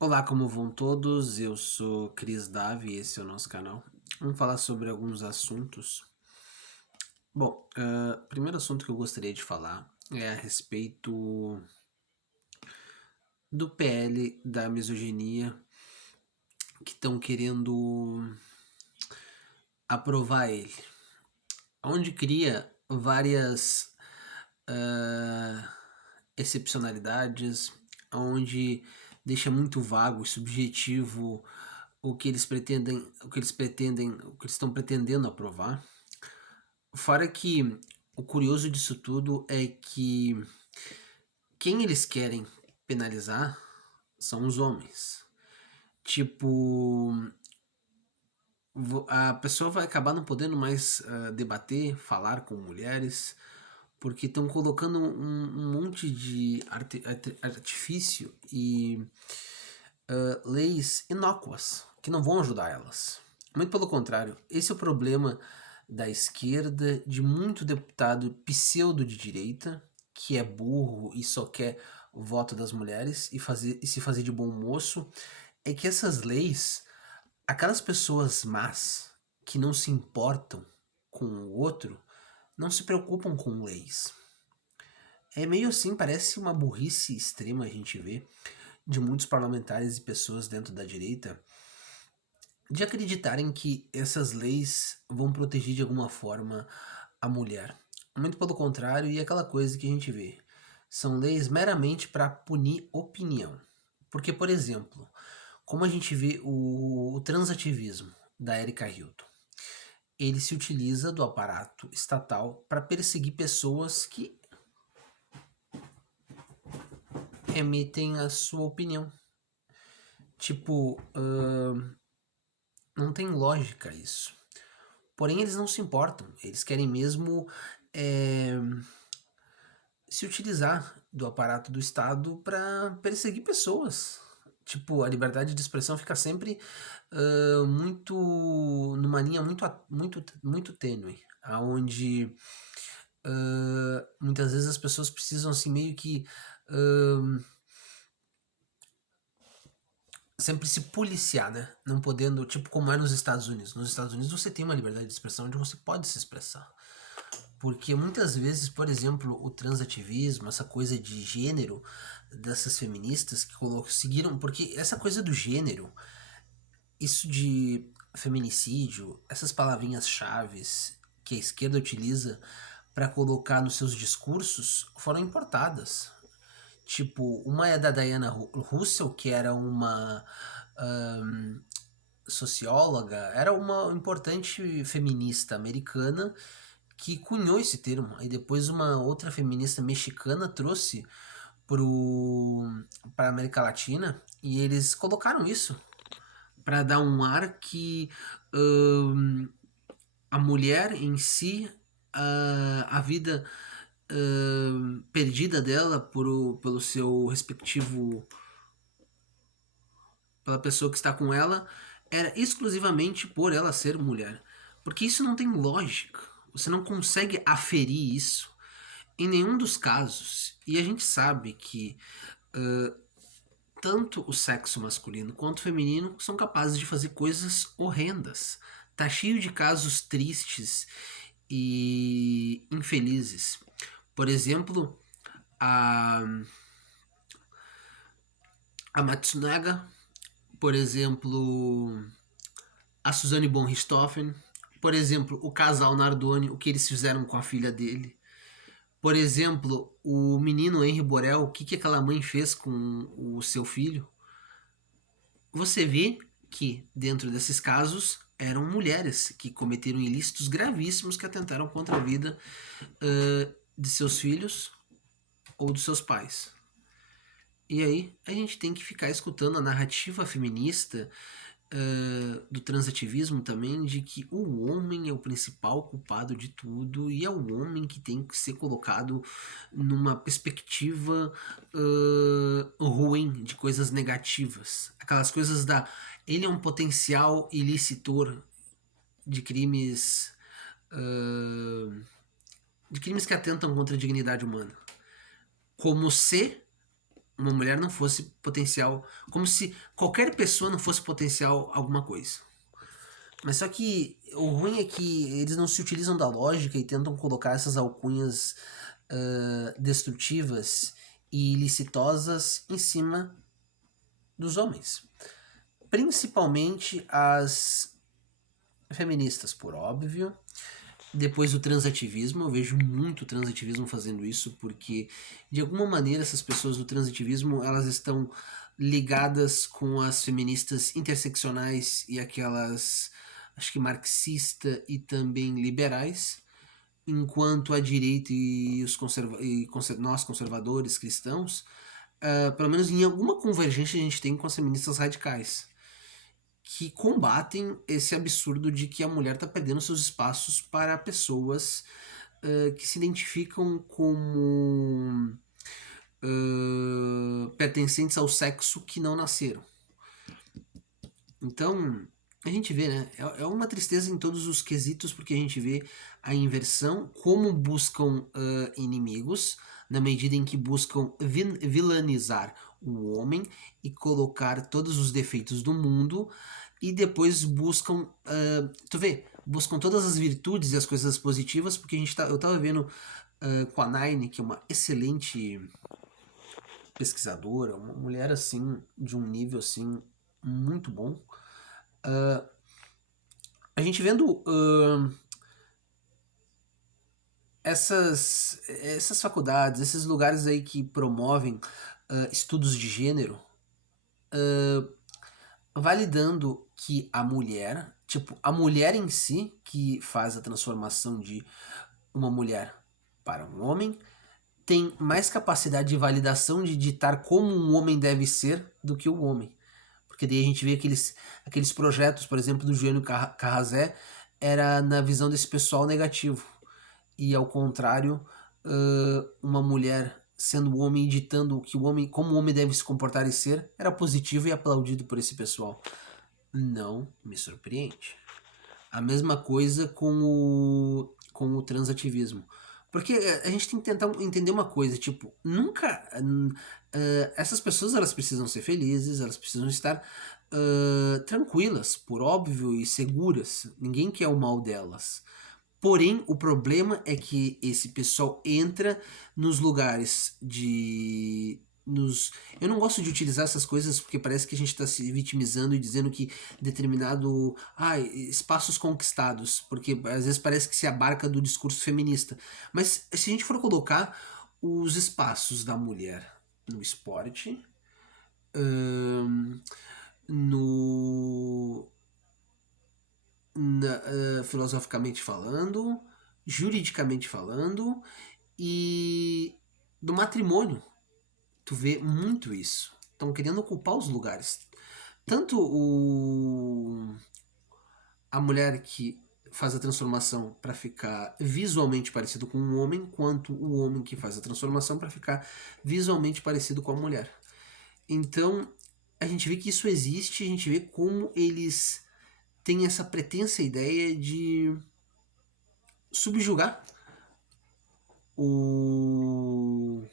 Olá, como vão todos? Eu sou Cris Davi, esse é o nosso canal. Vamos falar sobre alguns assuntos. Bom, o primeiro assunto que eu gostaria de falar é a respeito do PL da misoginia que estão querendo aprovar ele, onde cria várias ah, excepcionalidades, onde deixa muito vago e subjetivo o que eles pretendem, o que eles estão pretendendo aprovar. Fora que o curioso disso tudo é que quem eles querem penalizar são os homens. Tipo, a pessoa vai acabar não podendo mais debater, falar com mulheres, porque estão colocando um monte de artifício e leis inócuas que não vão ajudar elas. Muito pelo contrário, esse é o problema da esquerda, de muito deputado pseudo de direita, que é burro e só quer o voto das mulheres e se fazer de bom moço, é que essas leis, aquelas pessoas más que não se importam com o outro, não se preocupam com leis. É meio assim, parece uma burrice extrema a gente vê de muitos parlamentares e pessoas dentro da direita de acreditarem que essas leis vão proteger de alguma forma a mulher. Muito pelo contrário, e aquela coisa que a gente vê. São leis meramente para punir opinião. Porque, por exemplo, como a gente vê o transativismo da Erika Hilton, ele se utiliza do aparato estatal para perseguir pessoas que emitem a sua opinião. Tipo, não tem lógica isso. Porém, eles não se importam. Eles querem mesmo é, se utilizar do aparato do Estado para perseguir pessoas. Tipo, a liberdade de expressão fica sempre muito numa linha muito tênue, aonde muitas vezes as pessoas precisam assim meio que sempre se policiar, né? Não podendo, tipo como é nos Estados Unidos. Nos Estados Unidos você tem uma liberdade de expressão onde você pode se expressar. Porque muitas vezes, por exemplo, o transativismo, essa coisa de gênero dessas feministas que seguiram, porque essa coisa do gênero, isso de feminicídio, essas palavrinhas chaves que a esquerda utiliza para colocar nos seus discursos foram importadas. Tipo, uma é da Diana Russell, que era uma socióloga, era uma importante feminista americana que cunhou esse termo. Aí depois uma outra feminista mexicana trouxe para a América Latina e eles colocaram isso para dar um ar que a mulher em si, a vida perdida dela pelo seu respectivo, pela pessoa que está com ela, era exclusivamente por ela ser mulher. Porque isso não tem lógica. Você não consegue aferir isso em nenhum dos casos. E a gente sabe que tanto o sexo masculino quanto o feminino são capazes de fazer coisas horrendas. Tá cheio de casos tristes e infelizes. Por exemplo, a, a Matsunaga, por exemplo, a Suzanne von Richthofen, por exemplo, o casal Nardoni, o que eles fizeram com a filha dele. Por exemplo, o menino Henry Borel, o que, que aquela mãe fez com o seu filho. Você vê que, dentro desses casos, eram mulheres que cometeram ilícitos gravíssimos que atentaram contra a vida de seus filhos ou dos seus pais. E aí a gente tem que ficar escutando a narrativa feminista do transativismo também, de que o homem é o principal culpado de tudo e é o homem que tem que ser colocado numa perspectiva ruim, de coisas negativas. Aquelas coisas da. Ele é um potencial ilicitor de crimes. De crimes que atentam contra a dignidade humana. Como se uma mulher não fosse potencial, como se qualquer pessoa não fosse potencial alguma coisa. Mas só que o ruim é que eles não se utilizam da lógica e tentam colocar essas alcunhas destrutivas e ilicitosas em cima dos homens. Principalmente as feministas, por óbvio. Depois do transativismo, eu vejo muito transativismo fazendo isso, porque de alguma maneira essas pessoas do transativismo, elas estão ligadas com as feministas interseccionais e aquelas, acho que marxista e também liberais, enquanto a direita e, nós conservadores cristãos, pelo menos em alguma convergência a gente tem com as feministas radicais, que combatem esse absurdo de que a mulher está perdendo seus espaços para pessoas que se identificam como pertencentes ao sexo que não nasceram. Então, a gente vê, né? É uma tristeza em todos os quesitos, porque a gente vê a inversão, como buscam inimigos, na medida em que buscam vilanizar o homem e colocar todos os defeitos do mundo, e depois buscam, tu vê, buscam todas as virtudes e as coisas positivas, porque eu tava vendo com a Nine, que é uma excelente pesquisadora, uma mulher assim, de um nível assim, muito bom. A gente vendo essas faculdades, esses lugares aí que promovem estudos de gênero, validando que a mulher, tipo, a mulher em si, que faz a transformação de uma mulher para um homem, tem mais capacidade de validação de ditar como um homem deve ser do que o homem. Porque daí a gente vê aqueles projetos, por exemplo, do Jânio Carrazé, era na visão desse pessoal negativo. E ao contrário, uma mulher sendo o homem ditando que o homem, como o homem deve se comportar e ser, era positivo e aplaudido por esse pessoal. Não me surpreende. A mesma coisa com o transativismo. Porque a gente tem que tentar entender uma coisa, tipo, nunca. Essas pessoas elas precisam ser felizes, elas precisam estar tranquilas, por óbvio, e seguras. Ninguém quer o mal delas. Porém, o problema é que esse pessoal entra nos lugares de. Eu não gosto de utilizar essas coisas porque parece que a gente está se vitimizando e dizendo que determinado. Espaços conquistados. Porque às vezes parece que se abarca do discurso feminista. Mas se a gente for colocar os espaços da mulher no esporte, no filosoficamente falando, juridicamente falando, e do matrimônio. Tu vê muito isso. Estão querendo ocupar os lugares. Tanto a mulher que faz a transformação para ficar visualmente parecido com um homem, quanto o homem que faz a transformação para ficar visualmente parecido com a mulher. Então, a gente vê que isso existe, a gente vê como eles tem essa pretensa ideia de subjugar o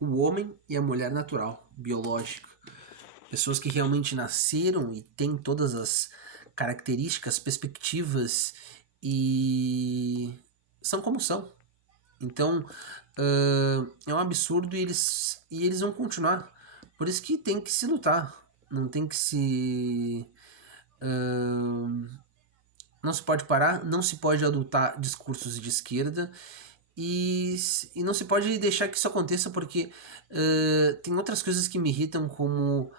homem e a mulher natural, biológica. Pessoas que realmente nasceram e têm todas as características, perspectivas e são como são. Então é um absurdo e eles vão continuar. Por isso que tem que se lutar. Não tem que se. Não se pode parar, não se pode adotar discursos de esquerda e não se pode deixar que isso aconteça porque tem outras coisas que me irritam, como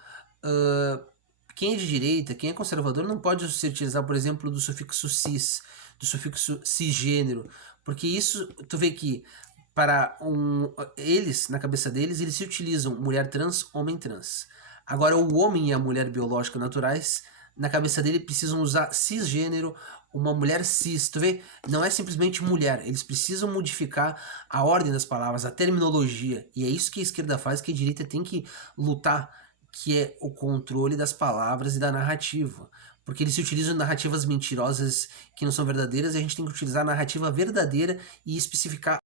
quem é de direita, quem é conservador, não pode se utilizar, por exemplo, do sufixo cis, do sufixo cisgênero, porque isso, tu vê que para eles, na cabeça deles, eles se utilizam mulher trans, homem trans. Agora, o homem e a mulher biológica naturais, na cabeça dele, precisam usar cisgênero, uma mulher cis. Tu vê? Não é simplesmente mulher. Eles precisam modificar a ordem das palavras, a terminologia. E é isso que a esquerda faz, que a direita tem que lutar, que é o controle das palavras e da narrativa. porque eles se utilizam de narrativas mentirosas que não são verdadeiras, e a gente tem que utilizar a narrativa verdadeira e especificar